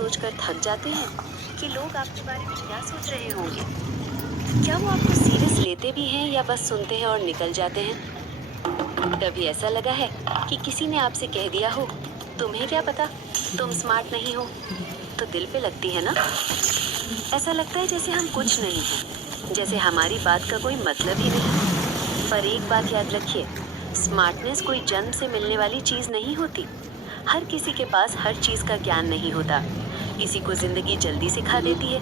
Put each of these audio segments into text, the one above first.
सोचकर थक जाते हैं कि लोग आपके बारे में क्या सोच रहे होंगे? क्या वो आपको सीरियस लेते भी हैं या बस सुनते हैं और निकल जाते हैं? कभी ऐसा लगा है कि किसी ने आपसे कह दिया हो, तुम्हें क्या पता, तुम स्मार्ट नहीं हो? तो दिल पे लगती है ना? ऐसा लगता है जैसे हम कुछ नहीं हैं, जैसे हमारी बात का कोई मतलब ही नहीं। पर एक बात याद रखिए, स्मार्टनेस कोई जन्म से मिलने वाली चीज नहीं होती। हर किसी के पास हर चीज का ज्ञान नहीं होता। किसी को जिंदगी जल्दी सिखा देती है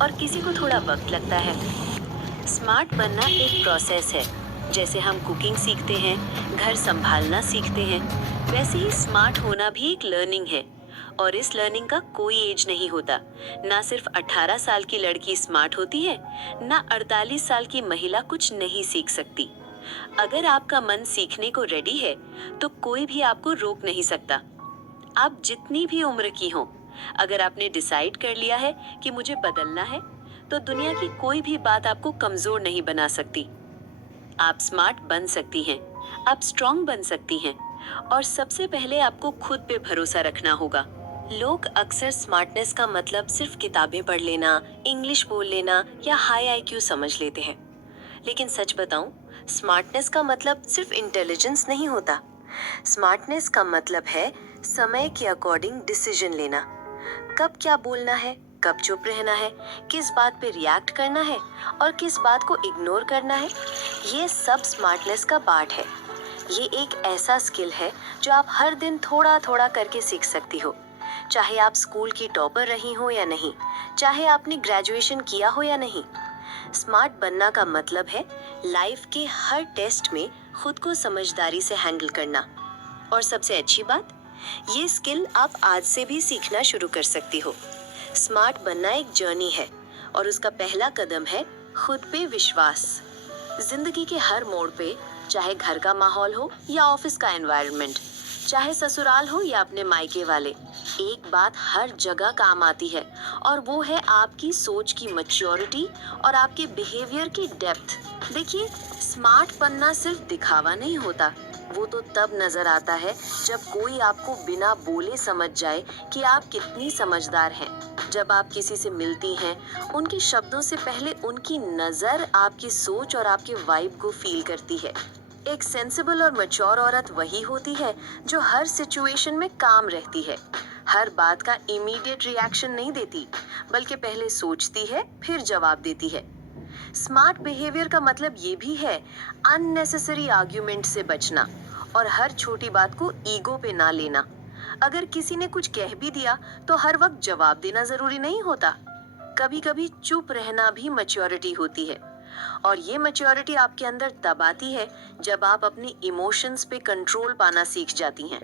और किसी को थोड़ा वक्त लगता है। स्मार्ट बनना एक प्रोसेस है। जैसे हम कुकिंग सीखते हैं, घर संभालना सीखते हैं, वैसे ही स्मार्ट होना भी एक लर्निंग है। और इस लर्निंग का कोई एज नहीं होता। ना सिर्फ 18 साल की लड़की स्मार्ट होती है, ना 48 साल की महिला कुछ नहीं सीख सकती। अगर आपका मन सीखने को रेडी है, तो कोई भी आपको रोक नहीं सकता। आप जितनी भी उम्र की हो, अगर आपने डिसाइड कर लिया है कि मुझे बदलना है, तो दुनिया की कोई भी बात आपको कमजोर नहीं बना सकती। आप स्मार्ट बन सकती हैं, आप स्ट्रॉन्ग बन सकती हैं, और सबसे पहले आपको खुद पे भरोसा रखना होगा। लोग अक्सर स्मार्टनेस का मतलब सिर्फ किताबें पढ़ लेना, इंग्लिश बोल लेना या हाई आईक्यू समझ लेते हैं। लेकिन सच बताऊं, स्मार्टनेस का मतलब सिर्फ इंटेलिजेंस नहीं होता। स्मार्टनेस का मतलब है समय के अकॉर्डिंग डिसीजन लेना। कब क्या बोलना है, कब चुप रहना है, किस बात पे रिएक्ट करना है और किस बात को इग्नोर करना है, ये सब स्मार्टनेस का पार्ट है। ये एक ऐसा स्किल है जो आप हर दिन थोड़ा थोड़ा करके सीख सकती हो। चाहे आप स्कूल की टॉपर रही हो या नहीं, चाहे आपने ग्रेजुएशन किया हो या नहीं। स्मार्ट बनना का मतलब है लाइफ के हर टेस्ट में खुद को समझदारी से हैंडल करना। और सबसे अच्छी बात, ये स्किल आप आज से भी सीखना शुरू कर सकती हो। स्मार्ट बनना एक जर्नी है और उसका पहला कदम है खुद पे विश्वास। जिंदगी के हर मोड़ पे, चाहे घर का माहौल हो या ऑफिस का एनवायरनमेंट, चाहे ससुराल हो या अपने मायके वाले, एक बात हर जगह काम आती है, और वो है आपकी सोच की मैच्योरिटी और आपके बिहेवियर की डेप्थ। देखिए, स्मार्ट बनना सिर्फ दिखावा नहीं होता। वो तो तब नजर आता है जब कोई आपको बिना बोले समझ जाए कि आप कितनी समझदार हैं। जब आप किसी से मिलती हैं, उनके शब्दों से पहले उनकी नजर आपकी सोच और आपके वाइब को फील करती है। एक सेंसिबल और मैच्योर औरत वही होती है जो हर सिचुएशन में काम रहती है, हर बात का इमीडिएट रिएक्शन नहीं देती, बल्कि पहले सोचती है फिर जवाब देती है। स्मार्ट बिहेवियर का मतलब ये भी है अननेसेसरी आर्ग्यूमेंट से बचना और हर छोटी बात को ईगो पे ना लेना। अगर किसी ने कुछ कह भी दिया तो हर वक्त जवाब देना जरूरी नहीं होता। कभी कभी चुप रहना भी मैच्योरिटी होती है। और ये मैच्योरिटी आपके अंदर तब आती है जब आप अपने इमोशंस पे कंट्रोल पाना सीख जाती हैं।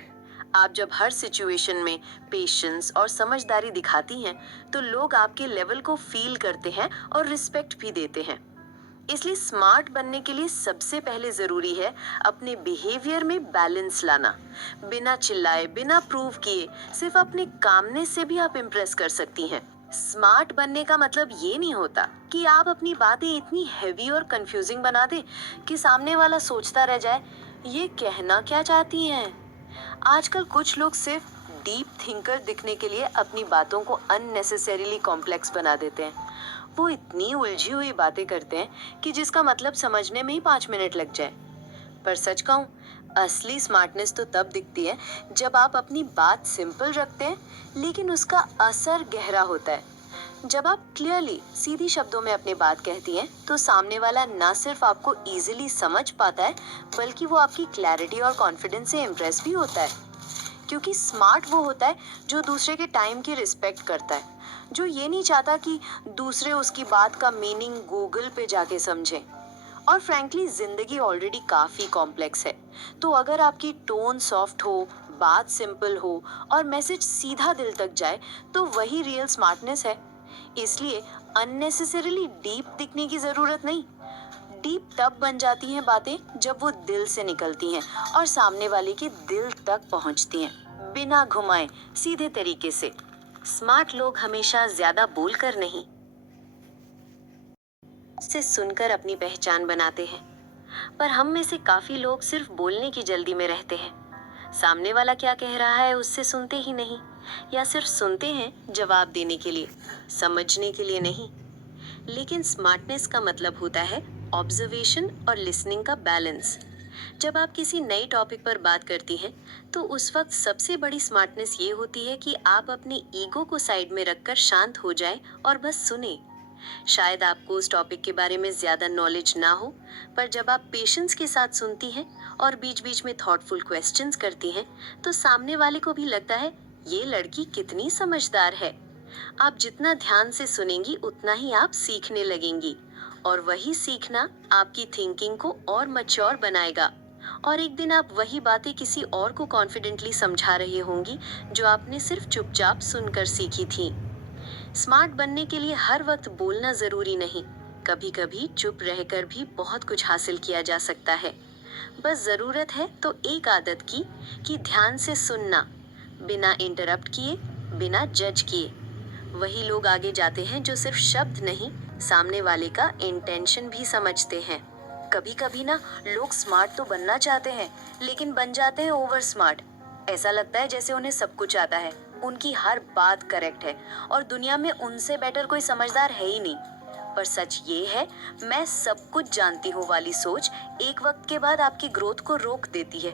आप जब हर सिचुएशन में पेशेंस और समझदारी दिखाती हैं, तो लोग आपके लेवल को फील करते हैं और रिस्पेक्ट भी देते हैं। इसलिए स्मार्ट बनने के लिए सबसे पहले जरूरी है अपने बिहेवियर में बैलेंस लाना। बिना चिल्लाए, बिना प्रूव किए, सिर्फ अपने कामनेस से भी आप इम्प्रेस कर सकती हैं। स्मार्ट बनने का मतलब ये नहीं होता कि आप अपनी बातें इतनी हैवी और कंफ्यूजिंग बना दें कि सामने वाला सोचता रह जाए, ये कहना क्या चाहती हैं। आजकल कुछ लोग सिर्फ डीप थिंकर दिखने के लिए अपनी बातों को अननेसेसरीली कॉम्प्लेक्स बना देते हैं। वो इतनी उलझी हुई बातें करते हैं कि जिसका मतलब समझने में ही 5 मिनट लग जाए। पर सच कहूँ, असली स्मार्टनेस तो तब दिखती है जब आप अपनी बात सिंपल रखते हैं, लेकिन उसका असर गहरा होता है। जब आप क्लियरली, सीधी शब्दों में अपनी बात कहती हैं, तो सामने वाला ना सिर्फ आपको इजीली समझ पाता है, बल्कि वो आपकी क्लैरिटी और कॉन्फिडेंस से इम्प्रेस भी होता है। क्योंकि स्मार्ट वो होता है जो दूसरे के टाइम की रिस्पेक्ट करता है, जो ये नहीं चाहता कि दूसरे उसकी बात का मीनिंग गूगल पे जाके समझें। और फ्रैंकली, जिंदगी ऑलरेडी काफी कॉम्प्लेक्स है, तो अगर आपकी टोन सॉफ्ट हो, बात सिंपल हो और मैसेज सीधा दिल तक जाए, तो वही रियल स्मार्टनेस है। इसलिए अननेसेसरीली डीप दिखने की जरूरत नहीं। डीप तब बन जाती हैं बातें जब वो दिल से निकलती हैं और सामने वाले के दिल तक पहुंचती हैं, बिना घुमाए, सीधे तरीके से। स्मार्ट लोग हमेशा ज्यादा बोलकर नहीं, से सुनकर अपनी पहचान बनाते हैं। पर हम में से काफी लोग सिर्फ बोलने की जल्दी में रहते हैं। सामने वाला क्या कह रहा है उससे सुनते ही नहीं, या सिर्फ सुनते हैं जवाब देने के लिए, समझने के लिए नहीं। लेकिन स्मार्टनेस का मतलब होता है ऑब्जर्वेशन और लिसनिंग का बैलेंस। जब आप किसी नई टॉपिक पर बात करती हैं, तो उस वक्त सबसे बड़ी स्मार्टनेस ये होती है कि आप अपने ईगो को साइड में रखकर शांत हो जाएं और बस सुने। शायद आपको उस टॉपिक के बारे में ज्यादा नॉलेज ना हो, पर जब आप पेशेंस के साथ सुनती हैं और बीच बीच में थॉटफुल क्वेश्चंस करती हैं, तो सामने वाले को भी लगता है ये लड़की कितनी समझदार है। आप जितना ध्यान से सुनेंगी उतना ही आप सीखने लगेंगी, और वही सीखना आपकी थिंकिंग को और मैच्योर बनाएगा। और एक दिन आप वही बातें किसी और को कॉन्फिडेंटली समझा रही होंगी जो आपने सिर्फ चुपचाप सुनकर सीखी थी। स्मार्ट बनने के लिए हर वक्त बोलना जरूरी नहीं, कभी कभी चुप रहकर भी बहुत कुछ हासिल किया जा सकता है। बस जरूरत है तो एक आदत की, कि ध्यान से सुनना, बिना इंटरप्ट किए, बिना जज किए। वही लोग आगे जाते हैं जो सिर्फ शब्द नहीं, सामने वाले का इंटेंशन भी समझते हैं। कभी कभी ना, लोग स्मार्ट तो बनना चाहते हैं लेकिन बन जाते हैं ओवर स्मार्ट। ऐसा लगता है जैसे उन्हें सब कुछ आता है, उनकी हर बात करेक्ट है और दुनिया में उनसे बेटर कोई समझदार है ही नहीं। पर सच ये है, मैं सब कुछ जानती हूँ वाली सोच एक वक्त के बाद आपकी ग्रोथ को रोक देती है।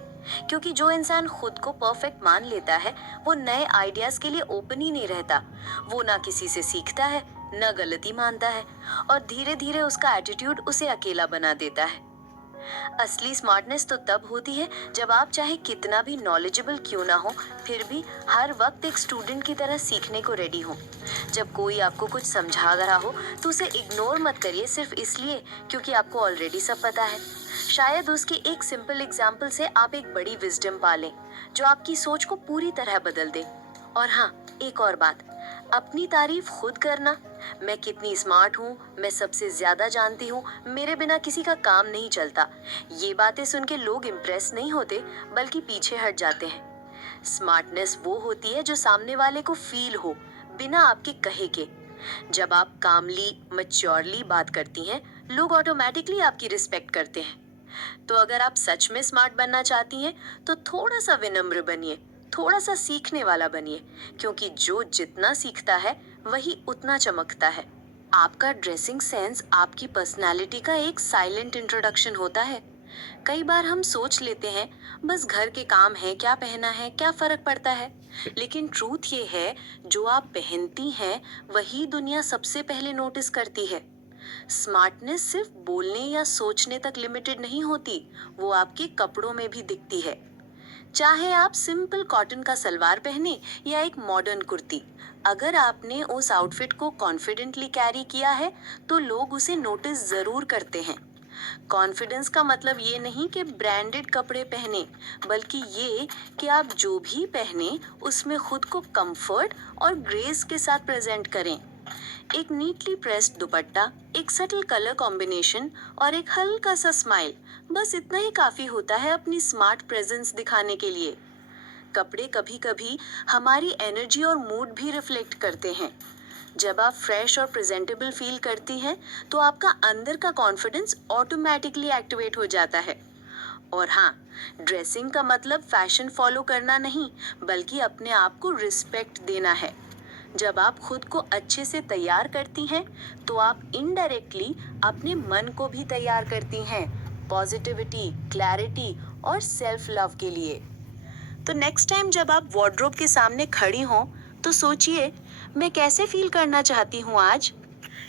क्योंकि जो इंसान खुद को परफेक्ट मान लेता है, वो नए आइडियाज के लिए ओपन ही नहीं रहता। वो ना किसी से सीखता है, न गलती मानता है, और धीरे धीरे उसका एटीट्यूड उसे अकेला बना देता है। असली स्मार्टनेस तो तब होती है जब आप चाहे कितना भी नॉलेजेबल क्यों ना हो, फिर भी हर वक्त एक स्टूडेंट की तरह सीखने को रेडी हो। जब कोई आपको कुछ समझा रहा हो तो उसे इग्नोर मत करिए सिर्फ इसलिए क्योंकि आपको ऑलरेडी सब पता है। शायद उसके एक सिंपल एग्जाम्पल से आप एक बड़ी विजडम पालें जो आपकी सोच को पूरी तरह बदल दे। और हाँ, एक और बात, अपनी तारीफ खुद करना। मैं कितनी स्मार्ट हूँ, मैं सबसे ज्यादा जानती हूँ, मेरे बिना किसी का काम नहीं चलता। ये बातें सुन के लोग इम्प्रेस नहीं होते, बल्कि पीछे हट जाते हैं। स्मार्टनेस वो होती है जो सामने वाले को फील हो, बिना आपके कहे के। जब आप कामली, मैच्योरली बात करती हैं, लोग ऑटोमेटिकली आपकी रिस्पेक्ट करते हैं। तो अगर आप सच में स्मार्ट बनना चाहती हैं, तो थोड़ा सा विनम्र बनिए, थोड़ा सा सीखने वाला बनिए, क्योंकि जो जितना सीखता है वही उतना चमकता है। आपका ड्रेसिंग सेंस आपकी पर्सनालिटी का एक साइलेंट इंट्रोडक्शन होता है। कई बार हम सोच लेते हैं बस घर के काम है, क्या पहना है, क्या फर्क पड़ता है। लेकिन ट्रूथ ये है, जो आप पहनती हैं वही दुनिया सबसे पहले नोटिस करती है। स्मार्टनेस सिर्फ बोलने या सोचने तक लिमिटेड नहीं होती, वो आपके कपड़ों में भी दिखती है। चाहे आप सिंपल कॉटन का सलवार पहने या एक मॉडर्न कुर्ती, अगर आपने उस आउटफिट को कॉन्फिडेंटली कैरी किया है तो लोग उसे नोटिस जरूर करते हैं। कॉन्फिडेंस का मतलब ये नहीं कि ब्रांडेड कपड़े पहने, बल्कि ये कि आप जो भी पहने उसमें खुद को कंफर्ट और ग्रेस के साथ प्रेजेंट करें। एक नीटली प्रेस्ड दुपट्टा, एक सटल कलर कॉम्बिनेशन और एक हल्का सा स्माइल, बस इतना ही काफी होता है अपनी स्मार्ट प्रेजेंस दिखाने के लिए। कपड़े कभी कभी हमारी एनर्जी और मूड भी रिफ्लेक्ट करते हैं। जब आप फ्रेश और प्रेजेंटेबल फील करती हैं, तो आपका अंदर का कॉन्फिडेंस ऑटोमेटिकली एक्टिवेट हो जाता है। और हाँ, ड्रेसिंग का मतलब फैशन फॉलो करना नहीं, बल्कि अपने आप को रिस्पेक्ट देना है। जब आप खुद को अच्छे से तैयार करती हैं, तो आप इनडायरेक्टली अपने मन को भी तैयार करती हैं, पॉजिटिविटी, क्लैरिटी और सेल्फ लव के लिए। तो नेक्स्ट टाइम जब आप वार्डरोब के सामने खड़ी हों, तो सोचिए, मैं कैसे फील करना चाहती हूँ आज।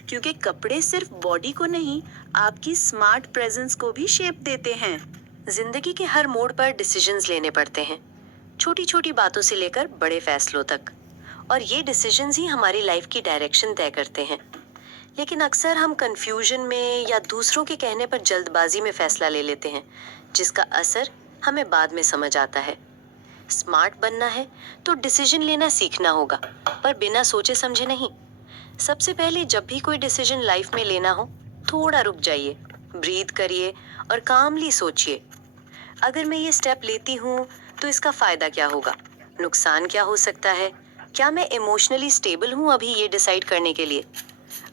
क्योंकि कपड़े सिर्फ बॉडी को नहीं, आपकी स्मार्ट प्रेजेंस को भी शेप देते हैं। जिंदगी के हर मोड़ पर डिसीजंस लेने पड़ते हैं, छोटी छोटी बातों से लेकर बड़े फैसलों तक, और ये डिसीजंस ही हमारी लाइफ की डायरेक्शन तय करते हैं। लेकिन अक्सर हम कंफ्यूजन में या दूसरों के कहने पर जल्दबाजी में फैसला ले लेते हैं, जिसका असर हमें बाद में समझ आता है। स्मार्ट बनना है तो डिसीजन लेना सीखना होगा, पर बिना सोचे समझे नहीं। सबसे पहले जब भी कोई डिसीजन लाइफ में लेना हो, थोड़ा रुक जाइए, ब्रीथ करिए और कामली सोचिए, अगर मैं ये स्टेप लेती हूँ तो इसका फायदा क्या होगा, नुकसान क्या हो सकता है, क्या मैं इमोशनली स्टेबल हूँ अभी ये डिसाइड करने के लिए।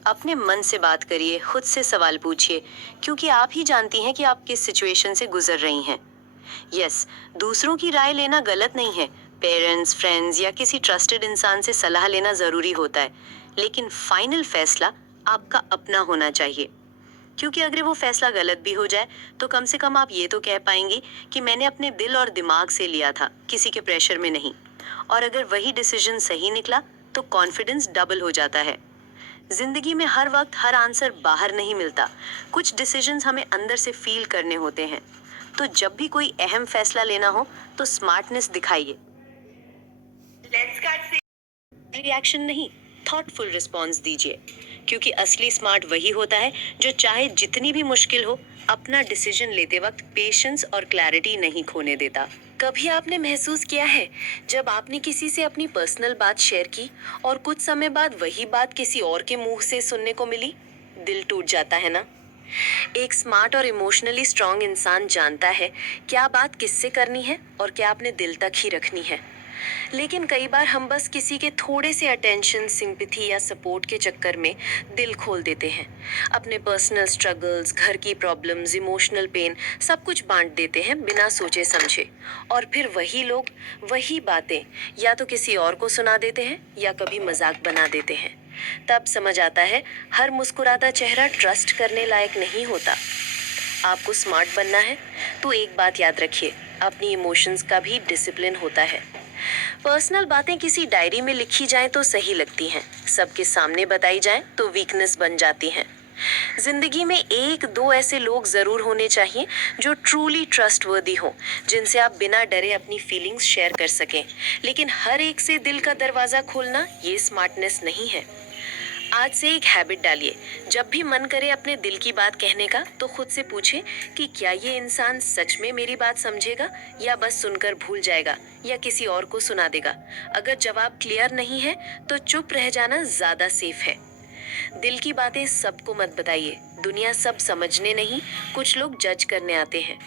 अपने मन से बात करिए, खुद से सवाल पूछिए, क्योंकि आप ही जानती हैं कि आप किस सिचुएशन से गुजर रही हैं। यस, दूसरों की राय लेना गलत नहीं है, पेरेंट्स, फ्रेंड्स या किसी ट्रस्टेड इंसान से सलाह लेना ज़रूरी होता है, लेकिन फाइनल फैसला आपका अपना होना चाहिए। क्योंकि अगर वो फैसला गलत भी हो जाए, तो कम से कम आप ये तो कह पाएंगी कि मैंने अपने दिल और दिमाग से लिया था, किसी के प्रेशर में नहीं। और अगर वही डिसीजन सही निकला, तो कॉन्फिडेंस डबल हो जाता है। जिंदगी में हर वक्त हर आंसर बाहर नहीं मिलता। कुछ डिसीजंस हमें अंदर से फील करने होते हैं। तो जब भी कोई अहम फैसला लेना हो, तो स्मार्टनेस दिखाइए। रिएक्शन नहीं, थॉटफुल रिस्पॉन्स दीजिए। क्योंकि असली स्मार्ट वही होता है जो चाहे जितनी भी मुश्किल हो, अपना डिसीजन लेते वक्त पेशेंस और क्लैरिटी नहीं खोने देता। कभी आपने महसूस किया है जब आपने किसी से अपनी पर्सनल बात शेयर की और कुछ समय बाद वही बात किसी और के मुंह से सुनने को मिली? दिल टूट जाता है ना। एक स्मार्ट और इमोशनली स्ट्रांग इंसान जानता है क्या बात किससे करनी है और क्या अपने दिल तक ही रखनी है। लेकिन कई बार हम बस किसी के थोड़े से अटेंशन, सिंपैथी या सपोर्ट के चक्कर में दिल खोल देते हैं। अपने पर्सनल स्ट्रगल्स, घर की प्रॉब्लम्स, इमोशनल पेन सब कुछ बांट देते हैं बिना सोचे समझे। और फिर वही लोग वही बातें या तो किसी और को सुना देते हैं या कभी मजाक बना देते हैं। तब समझ आता है हर मुस्कुराता चेहरा ट्रस्ट करने लायक नहीं होता। आपको स्मार्ट बनना है तो एक बात याद रखिए, अपनी इमोशंस का भी डिसिप्लिन होता है। पर्सनल बातें किसी डायरी में लिखी जाएं तो सही लगती हैं, सबके सामने बताई जाएं तो वीकनेस बन जाती हैं। जिंदगी में एक दो ऐसे लोग जरूर होने चाहिए जो ट्रूली ट्रस्टवर्दी हो, जिनसे आप बिना डरे अपनी फीलिंग्स शेयर कर सकें। लेकिन हर एक से दिल का दरवाजा खोलना ये स्मार्टनेस नहीं है। आज से एक हैबिट डालिए, जब भी मन करे अपने दिल की बात कहने का, तो खुद से पूछे कि क्या ये इंसान सच में मेरी बात समझेगा या बस सुनकर भूल जाएगा या किसी और को सुना देगा। अगर जवाब क्लियर नहीं है तो चुप रह जाना ज्यादा सेफ है। दिल की बातें सबको मत बताइए, दुनिया सब समझने नहीं, कुछ लोग जज करने आते हैं।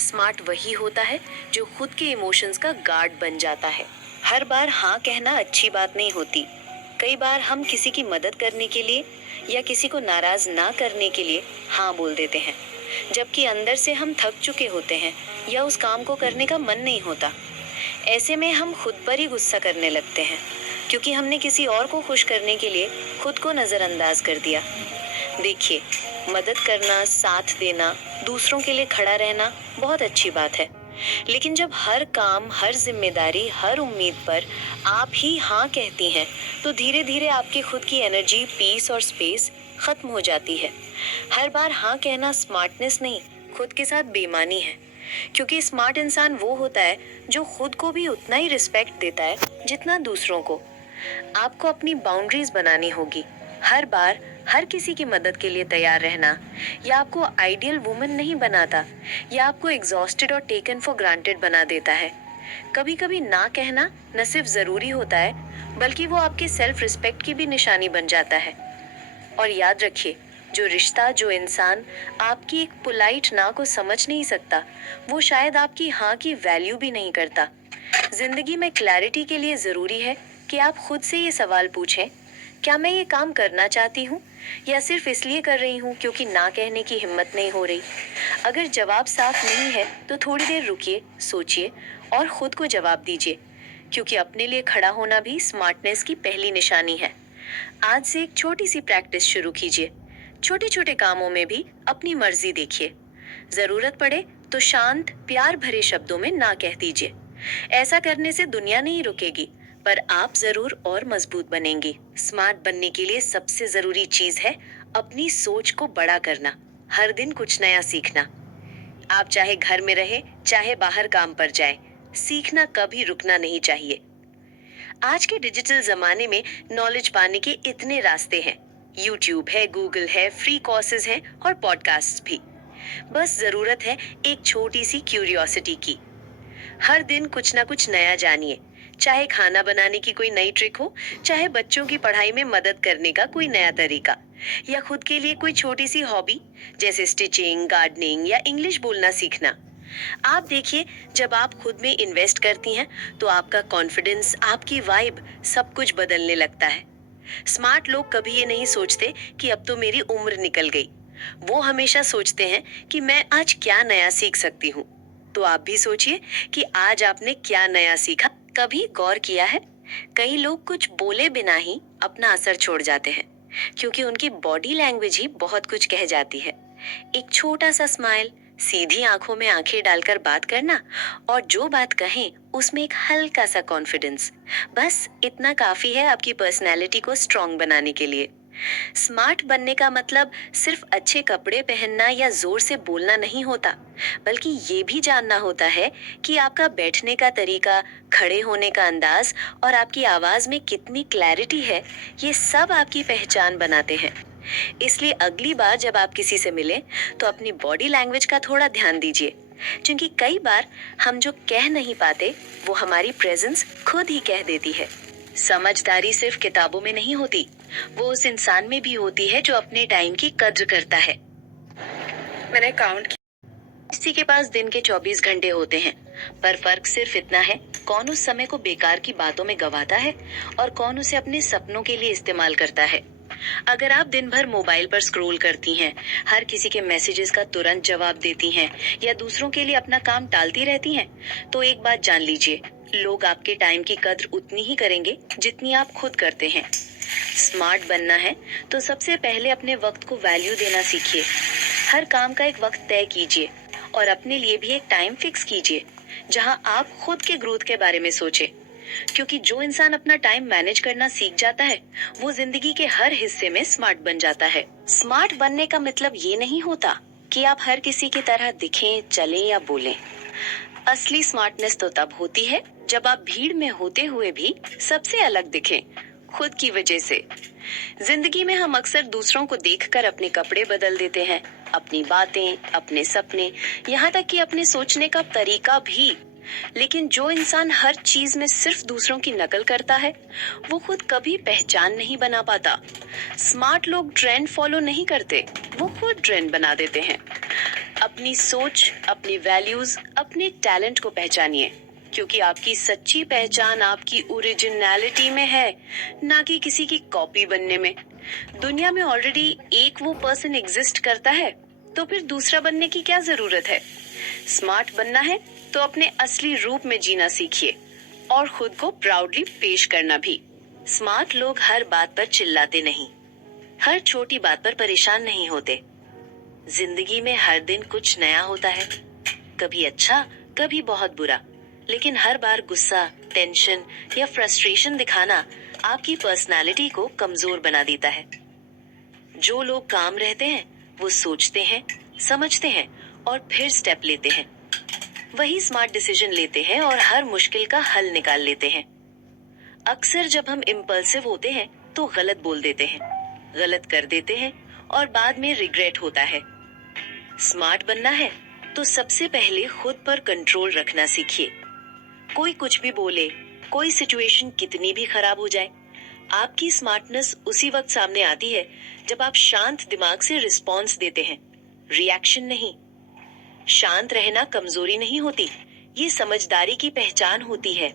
स्मार्ट वही होता है जो खुद के इमोशंस का गार्ड बन जाता है। हर बार हाँ कहना अच्छी बात नहीं होती। कई बार हम किसी की मदद करने के लिए या किसी को नाराज ना करने के लिए हाँ बोल देते हैं, जबकि अंदर से हम थक चुके होते हैं या उस काम को करने का मन नहीं होता। ऐसे में हम खुद पर ही गुस्सा करने लगते हैं, क्योंकि हमने किसी और को खुश करने के लिए खुद को नजरअंदाज कर दिया। देखिए, मदद करना, साथ देना, दूसरों के लिए खड़ा रहना बहुत अच्छी बात है। लेकिन जब हर काम, हर जिम्मेदारी, हर उम्मीद पर आप ही हाँ कहती हैं, तो धीरे धीरे आपकी खुद की एनर्जी, पीस और स्पेस खत्म हो जाती है। हर बार हाँ कहना स्मार्टनेस नहीं, खुद के साथ बेईमानी है। क्योंकि स्मार्ट इंसान वो होता है जो खुद को भी उतना ही रिस्पेक्ट देता है जितना दूसरों को। आपको अपनी बाउंड्रीज बनानी होगी। हर बार हर किसी की मदद के लिए तैयार रहना या आपको आइडियल वुमन नहीं बनाता, या आपको एग्जॉस्टेड और टेकन फॉर ग्रांटेड बना देता है। कभी कभी ना कहना न सिर्फ जरूरी होता है, बल्कि वो आपके सेल्फ रिस्पेक्ट की भी निशानी बन जाता है। और याद रखिए, जो रिश्ता, जो इंसान आपकी एक पोलाइट ना को समझ नहीं सकता, वो शायद आपकी हाँ की वैल्यू भी नहीं करता। जिंदगी में क्लैरिटी के लिए जरूरी है कि आप खुद से ये सवाल पूछें, क्या मैं ये काम करना चाहती हूँ या सिर्फ इसलिए कर रही हूँ क्योंकि ना कहने की हिम्मत नहीं हो रही। अगर जवाब साफ नहीं है तो थोड़ी देर रुकिए, सोचिए और खुद को जवाब दीजिए, क्योंकि अपने लिए खड़ा होना भी स्मार्टनेस की पहली निशानी है। आज से एक छोटी सी प्रैक्टिस शुरू कीजिए। छोटे छोटे कामों में भी अपनी मर्जी देखिए। जरूरत पड़े तो शांत, प्यार भरे शब्दों में ना कह दीजिए। ऐसा करने से दुनिया नहीं रुकेगी, पर आप जरूर और मजबूत बनेंगी। स्मार्ट बनने के लिए सबसे जरूरी चीज है अपनी सोच को बड़ा करना, हर दिन कुछ नया सीखना। आप चाहे घर में रहे, चाहे बाहर काम पर जाए, सीखना कभी रुकना नहीं चाहिए। आज के डिजिटल जमाने में नॉलेज पाने के इतने रास्ते हैं। यूट्यूब है, गूगल है, फ्री कोर्सेज हैं और पॉडकास्ट भी। बस जरूरत है एक छोटी सी क्यूरियोसिटी की। हर दिन कुछ ना कुछ नया जानिए, चाहे खाना बनाने की कोई नई ट्रिक हो, चाहे बच्चों की पढ़ाई में मदद करने का कोई नया तरीका, या खुद के लिए कोई छोटी सी हॉबी जैसे स्टिचिंग, गार्डनिंग या इंग्लिश बोलना सीखना। आप देखिए, जब आप खुद में इन्वेस्ट करती हैं तो आपका कॉन्फिडेंस, आपकी वाइब, सब कुछ बदलने लगता है। स्मार्ट लोग कभी ये नहीं सोचते कि अब तो मेरी उम्र निकल गई। वो हमेशा सोचते हैं कि मैं आज क्या नया सीख सकती हूँ। तो आप भी सोचिए कि आज आपने क्या नया सीखा, कभी गौर किया है, कई लोग कुछ बोले बिना ही अपना असर छोड़ जाते हैं, क्योंकि उनकी बॉडी लैंग्वेज ही बहुत कुछ कह जाती है। एक छोटा सा स्माइल, सीधी आंखों में आंखें डालकर बात करना और जो बात कहें उसमें एक हल्का सा कॉन्फिडेंस, बस इतना काफी है आपकी पर्सनैलिटी को स्ट्रांग बनाने के लिए। स्मार्ट बनने का मतलब सिर्फ अच्छे कपड़े पहनना या जोर से बोलना नहीं होता, बल्कि ये भी जानना होता है कि आपका बैठने का तरीका, खड़े होने का अंदाज और आपकी आवाज में कितनी क्लैरिटी है, ये सब आपकी पहचान बनाते हैं। इसलिए अगली बार जब आप किसी से मिलें, तो अपनी बॉडी लैंग्वेज का थोड़ा ध्यान दीजिए, क्योंकि कई बार हम जो कह नहीं पाते, वो हमारी प्रेजेंस खुद ही कह देती है। समझदारी सिर्फ किताबों में नहीं होती, वो उस इंसान में भी होती है जो अपने टाइम की कद्र करता है। मैंने काउंट किया, किसी के पास दिन के 24 घंटे होते हैं, पर फर्क सिर्फ इतना है, कौन उस समय को बेकार की बातों में गंवाता है और कौन उसे अपने सपनों के लिए इस्तेमाल करता है। अगर आप दिन भर मोबाइल पर स्क्रॉल करती हैं, हर किसी के मैसेजेस का तुरंत जवाब देती हैं या दूसरों के लिए अपना काम टालती रहती हैं, तो एक बात जान लीजिए, लोग आपके टाइम की कद्र उतनी ही करेंगे जितनी आप खुद करते हैं। स्मार्ट बनना है तो सबसे पहले अपने वक्त को वैल्यू देना सीखिए। हर काम का एक वक्त तय कीजिए और अपने लिए भी एक टाइम फिक्स कीजिए, जहां आप खुद के ग्रोथ के बारे में सोचें। क्योंकि जो इंसान अपना टाइम मैनेज करना सीख जाता है, वो जिंदगी के हर हिस्से में स्मार्ट बन जाता है। स्मार्ट बनने का मतलब ये नहीं होता कि आप हर किसी की तरह दिखें, चलें या बोलें। असली स्मार्टनेस तो तब होती है जब आप भीड़ में होते हुए भी सबसे अलग दिखें, खुद की वजह से। जिंदगी में हम अक्सर दूसरों को देखकर अपने कपड़े बदल देते हैं, अपनी बातें, अपने सपने, यहाँ तक कि अपने सोचने का तरीका भी। लेकिन जो इंसान हर चीज में सिर्फ दूसरों की नकल करता है, वो खुद कभी पहचान नहीं बना पाता। स्मार्ट लोग ट्रेंड फॉलो नहीं करते, वो खुद ट्रेंड बना देते हैं। अपनी सोच, अपनी वैल्यूज, अपने टैलेंट को पहचानिए, क्योंकि आपकी सच्ची पहचान आपकी ओरिजिनलिटी में है, ना कि किसी की कॉपी बनने में। दुनिया में ऑलरेडी एक वो पर्सन एग्जिस्ट करता है, तो फिर दूसरा बनने की क्या जरूरत है। स्मार्ट बनना है तो अपने असली रूप में जीना सीखिए और खुद को प्राउडली पेश करना भी। स्मार्ट लोग हर बात पर चिल्लाते नहीं, हर छोटी बात पर परेशान नहीं होते। जिंदगी में हर दिन कुछ नया होता है, कभी अच्छा, कभी बहुत बुरा, लेकिन हर बार गुस्सा, टेंशन या फ्रस्ट्रेशन दिखाना आपकी पर्सनालिटी को कमजोर बना देता है। जो लोग काम रहते हैं, वो सोचते हैं, समझते हैं और फिर स्टेप लेते हैं। वही स्मार्ट डिसीजन लेते हैं और हर मुश्किल का हल निकाल लेते हैं। अक्सर जब हम इम्पल्सिव होते हैं तो गलत बोल देते हैं, गलत कर देते हैं और बाद में रिग्रेट होता है। स्मार्ट बनना है तो सबसे पहले खुद पर कंट्रोल रखना सीखिए। कोई कुछ भी बोले, कोई सिचुएशन कितनी भी खराब हो जाए, आपकी स्मार्टनेस उसी वक्त सामने आती है जब आप शांत दिमाग से रिस्पॉन्स देते हैं, रिएक्शन नहीं। शांत रहना कमजोरी नहीं होती, ये समझदारी की पहचान होती है।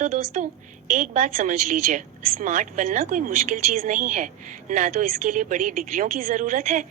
तो दोस्तों, एक बात समझ लीजिए, स्मार्ट बनना कोई मुश्किल चीज नहीं है, ना तो इसके लिए बड़ी डिग्रियों की जरूरत है,